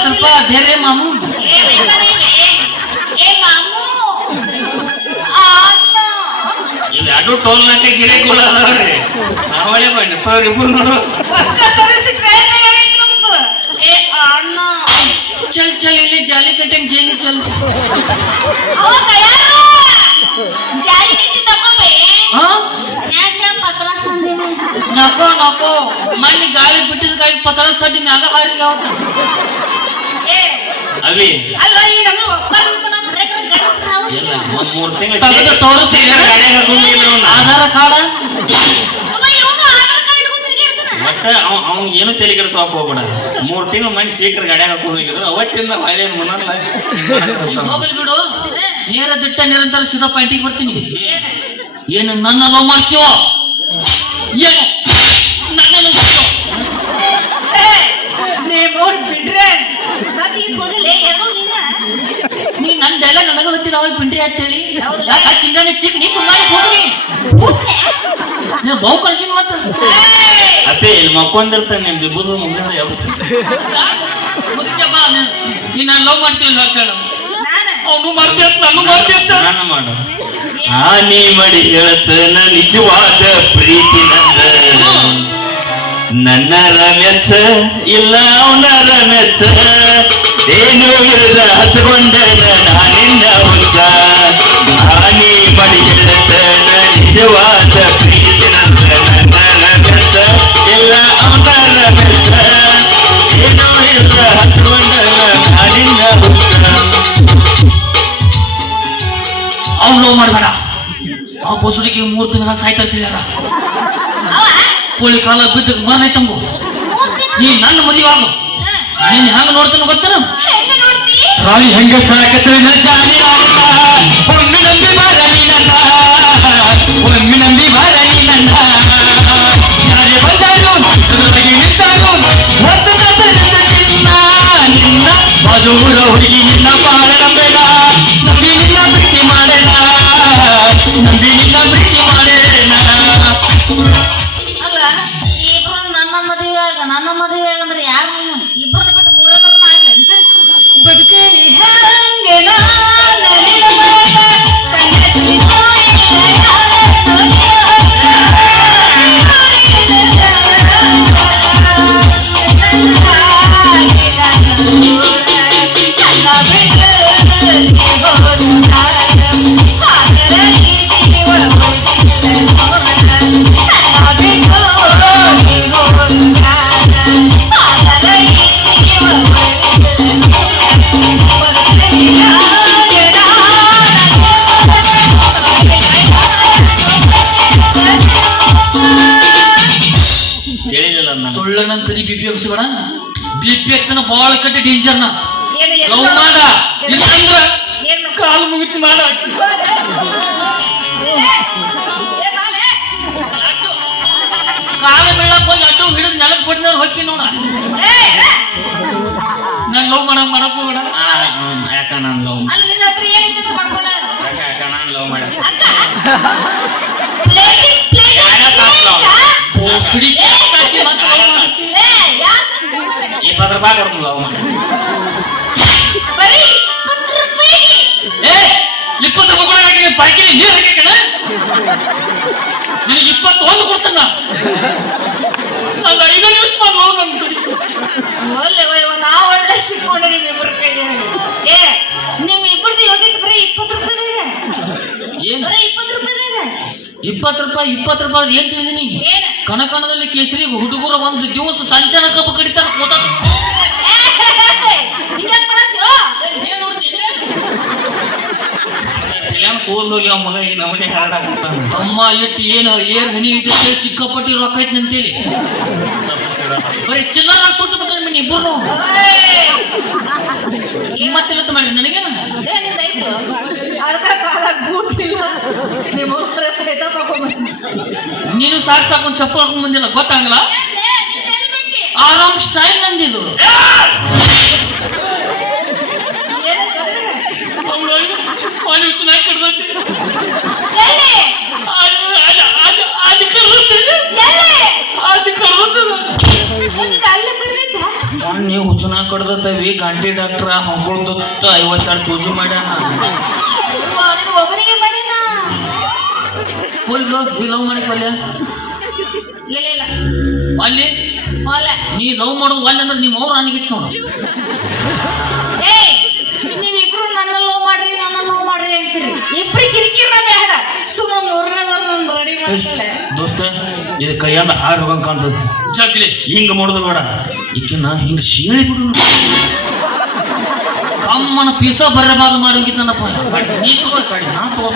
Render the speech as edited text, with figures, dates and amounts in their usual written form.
ಸ್ವಲ್ಪ ಬೇರೆ ಮಾಮು ಎರಡು ಟೋಲ್ ನಾಟಕ ಗಿಳಿಗಳು ಅದಾವ್ರಿ ನಾವಳೆ ಬನ್ನಿ ಇಬ್ರು ನೋಡು चल चल इले जाली कटिंग जेनी चल ओ तयार जाली किती नको बे हां न्याच्या पत्रासाठी नको नको मन्नी गाडी बिಟ್ಟಿದ ಗಾಡಿ ಪತ್ರसाठी ಮ್ಯಾಗ ಹಾರಿಲ್ಲ ए ಅವಿ ಅಲ್ಲ ಈ ನಮ್ಮ ಒಪ್ಪಂದ ನಮ್ಮ ಬ್ರೇಕ್ ಗಡಿಸ್ತಾವು ಇಲ್ಲ ಒಂದ್ 3 ತಿಂಗಳು ತಗದು ತೋರಿಸಿ ಗಾಡಿ ಹಾಕೊಂಡಿದ್ರು ಆಧಾರ ಕಾರ್ಡ್ ಅಮ್ಮ ಇವನು ಆಧಾರ್ ಕಾರ್ಡ್ ಇಟ್ಕೊಂಡು ತಿರುಗಿರ್ತಾನ ಮತ್ತೆ ಅವ್ನು ಏನು ತಲೆ ಕೆಡಿಸೋಕೆ ಹೋಗ್ಬೇಡ 3 ತಿಂಗಳು ಮನೆ ಶೀಘ್ರ ಗಾಡಿ ಹಾಕೊಂಡಿದ್ರು ಅವತ್ತಿಂದ ಬಾಯಿಲೆ ಮುನ್ನಲ್ಲ ಹೋಗಲ್ ಬಿಡು ನೇರ ದಿಟ್ಟ ನಿರಂತರ ಸಿದ್ಧ ಪಾಯಿಂಟಿಗೆ ಬರ್ತೀನಿ ಏನು ನನ್ನ ಲವ್ ಮಾಡ್ತೀವೋ ಏನು ನನ್ನ ಲವ್ ಮಾಡ್ತೀವೋ ನೀ ಬೋರ್ ಬಿಡ್ರೆ ಸತಿ ಹೋಗಲೇ ಏನೋ ನೀ ನನ್ನ ಡೈಲಾಗ್ ನನಗೆ ಗೊತ್ತಿಲ್ಲ ಅವಳು ಪಿಂಟ್ರಿ ಅಂತ ಹೇಳಿ ಯಾಕೆ ಚಿಂಗಾನೆ ಚಿಕ್ ನೀ ಕುಮಾರಿ ಹೋಗ್ರಿ ನೀವು ಬಹು ಕಳ್ಸಿನ ಮತ್ತೆ ಅತ್ತೆ ಇಲ್ಲಿ ಮಕ್ಕೊಂದಿರ್ತಾನೆ ನಿಮ್ದು ಇಬ್ಬರು ಮುಂದೆ ಯಾವಸ ಮುದ್ದೆ ಬಾ ನೀ ನಾನು ಲವ್ ಮಾಡ್ತೀವಿ ಹೇಳ್ತಾಳು ನಾನು ಅವನು ಮಾಡ್ತೀಯ ನಾನು ಮಾಡ್ತೀಯ ನಾನು ಮಾಡು ನೀ ಮಾಡಿ ಹೇಳ್ತಾನ ನಿಜವಾದ ಪ್ರೀತಿ ನನ್ನರ ಮೆಚ್ಚ ಇಲ್ಲ ಅವನರ ಮೆಚ್ಚ ಏನು ಇರದ ಹಚ್ಕೊಂಡ ನಾನಿನ್ನ ಹುಚ್ಚ ನೀ ಮಾಡಿ ಹೇಳ್ತಾನ ನಿಜವಾದ ಪ್ರೀತಿ ನನ್ನರ ಮೆಚ್ಚ ಇಲ್ಲ ಅವನರ ಮೆಚ್ಚ ಏನು ಇರದ ಹಚ್ಕೊಂಡ ನಾನಿನ್ನ ಹುಚ್ಚ ಅವ್ನು ಲವ್ ಮಾಡಬೇಡ ಆ ಬಸುಡಿಗೆ 3 ತಿಂಗಳ ಸಾಯ್ತಾ ಹೇಳ್ಯಾರ ಕೋಳಿ ಕಾಲ ಬಿದ್ದ ಮರಣ ತಂಗು ನೀ ನನ್ನ ಮದುವೆ ಆಗು ನೀನ್ ಹೆಂಗ ನೋಡ್ತಾನ ಗೊತ್ತೇನು ಹೆಂಗ ನೋಡ್ತಿ ರಾಣಿ ಹೆಂಗ ಸಾಕತ್ರಿನ ಜಾನಿ ಒಮ್ಮೆ ನಂಬಿ ಬಾರನಿ ನನ್ನ ಒಮ್ಮೆ ನಂಬಿ ಬಾರನಿ ನನ್ನ ಯಾರೇ ಬಂದಾರು ನನಗೆ ನಿಂತಾರು ನಿನ್ನ ಮಧುರ ಹುಡುಗಿ ನಿನ್ನ ಬಾಳ ನಂಬೇಡ ನಂಬಿ ನಿನ್ನ ಭೇಟಿ ಮಾಡೇನ ನಂಬಿ ನಿನ್ನ ಭೇಟಿ ಮಾಡೇನ ಅಲ್ಲ ಇಬ್ರು ನನ್ನ ಮದುವೆ ಅಂದ್ರೆ ಯಾರು ಇಬ್ರು ಬಿಟ್ಟು ಮೂರದವ್ರು ಮಾಡ್ಲಿ ಬದುಕೇರಿ ಹಂಗೆ ಸುಳ್ಳು ನನ್ನ ಕಡಿ ಬಿಪಿ ಹಬ್ಸಿಬೇಡ ಬಿಪಿ ಹತ್ತನ ಬಾಳ ಕಟ್ಟಿ ಡೇಂಜರ್ನ ಲವ್ ಮಾಡ ಇಲ್ಲಂದ್ರ ಕಾಲು ಮುಗಿತು ಮಾಡ ಕಾಲ ಬೀಳಕ್ ಹೋಗಿ ಅಡ್ಡು ಹಿಡಿದು ನೆಲಕ್ ಬಿಡ್ದವ್ರು ಹೊಕ್ಕಿ ನೋಡ ನಾನು ಲವ್ ಮಾಡಕ್ ಹೋಗ್ಬೇಡ ಯಾಕ ನಾನು ಲವ್ ಅಲ್ಲಿ ನಿನ್ನ ಹತ್ರ ಏನಿದೆ ಮಾಡ್ಕೊಳ್ಳ ಯಾಕ ನಾನು ಲವ್ ಮಾಡ ಸುಡಿ $20 ಕೊಡ್ತೀನಿ ಲವ್ ಮಾಡಿ ಬರೀ 10 ರೂಪಾಯಿಗೆ $20 ಕೂಡ ಹಾಕಿದ್ರೆ ಬಾಕಿನ ನೀರು ಹಾಕಿಕಣ ನಿನಗೆ 21 ಕೊಡ್ತಾನ ನಾನು 5 ನಿಮಿಷ ಮಾಡಿ ಹೋಗಂತ ಒಳ್ಳೆ ನಾವು ಒಳ್ಳೆ ಸಿಕ್ಕೊಂಡೆ ನಿಮ್ಮಿಬ್ಬರ ಕೈಗೆ ನಿಮ್ ಇಬ್ಬರದ್ದು ಹೋಗಿದ್ದು ಬರೀ 20 ರೂಪಾಯಿಗೆ ಏನು ಬರೀ 20 ರೂಪಾಯಿಗೆ $20 ಏನ್ ತಿಳಿದೀನಿ ಏನ ಕನಕನದಲ್ಲಿ ಕೇಸರಿ ಹುಡುಗರ ಒಂದು ದಿವಸ ಸಂಚಾರ ಕಬ್ಬು ಕಡಿತಾರ ಕೂತ ಕೂದಲು ಮಗ ಈ ನಮನೆ ಹರಡಾಕತ್ತಾನ ಅಮ್ಮ ಎಟ್ಟು ಏನು ಏರ್ ಹನಿ ಐತೆ ಸಿಕ್ಕಾಪಟ್ಟಿ ರೊಕ್ಕ ಐತೆ ಅಂತೇಳಿ ಬರೀ ಚಿಲ್ಲರ ಸುಟ್ಟು ಬಿಟ್ರೆ ನಿನ್ನ ಇಬ್ಬರು ಮತ್ತೆಲ್ಲ ಮಾಡಿ ನನಗೇನ ಅದಕ್ಕೆ ಕಾಲ ಗೂಡ್ತಿಲ್ಲ ನಿಮ್ಮ ನೀನು ಸಾಕು ಸಾಕು ಒಂದು ಚಪ್ಪಲ್ ಹಾಕೊಂಡ್ ಬಂದಿಲ್ಲ ಗೊತ್ತಾಗಲ್ಲ. ಆರಾಮ್ ಸ್ಟೈಲ್ ನಂದಿದು. ನೀವು ಹುಚ್ಚುನ ಕಡ್ದವಿ ಗಂಟಿ ಡಾಕ್ಟ್ರ ಹೊಂಕೊಳ್ದ 56 ಚೂಜಿ ಮಾಡ್ಯಾನ. ಒಬ್ಬರಿಗೆ ಮಾಡಿನ ಲವ್ ಮಾಡಿ ಪಲ್ಯ ಇಲ್ಲ ಅಲ್ಲಿ ನೀ ಲವ್ ಮಾಡೋದು ಅಲ್ಲಿ ಅಂದ್ರೆ ನಿಮ್ಮ ಅವ್ರು ಅನಿಗಿತ್ತು ನೋಡು. ನೀವಿಬ್ರು ನನ್ನ ಲವ್ ಮಾಡ್ರಿ ಅಂತೀರಿ. ಇಬ್ರಿ ಕಿರಿಕಿರ ಬೇಡ, ಸುಮ್ಮ ಮೂರನೇ ರೆಡಿ ಮಾಡ್ಕೊಳ್ಳೆ. ದೋಸ್ತ ಇದು ಕೈಯಿಂದ ಹಾರಿ ಹೋಗಂಕಂತದ ಚಕ್ಲಿ ಹಿಂಗ ಮಾಡೋದು ಬೇಡ. ಈಕಿನ ಹಿಂಗ ಶೀಳಿ ಬಿಡು. ಅಮ್ಮನ ಪೀಸ ಬರಬಾರ್ದು ಮಾಡೋಗಿದ್ದಾನಪ್ಪ. ನೀ ತಗೋ ಕಡಿ ನಾ ತಗೋ.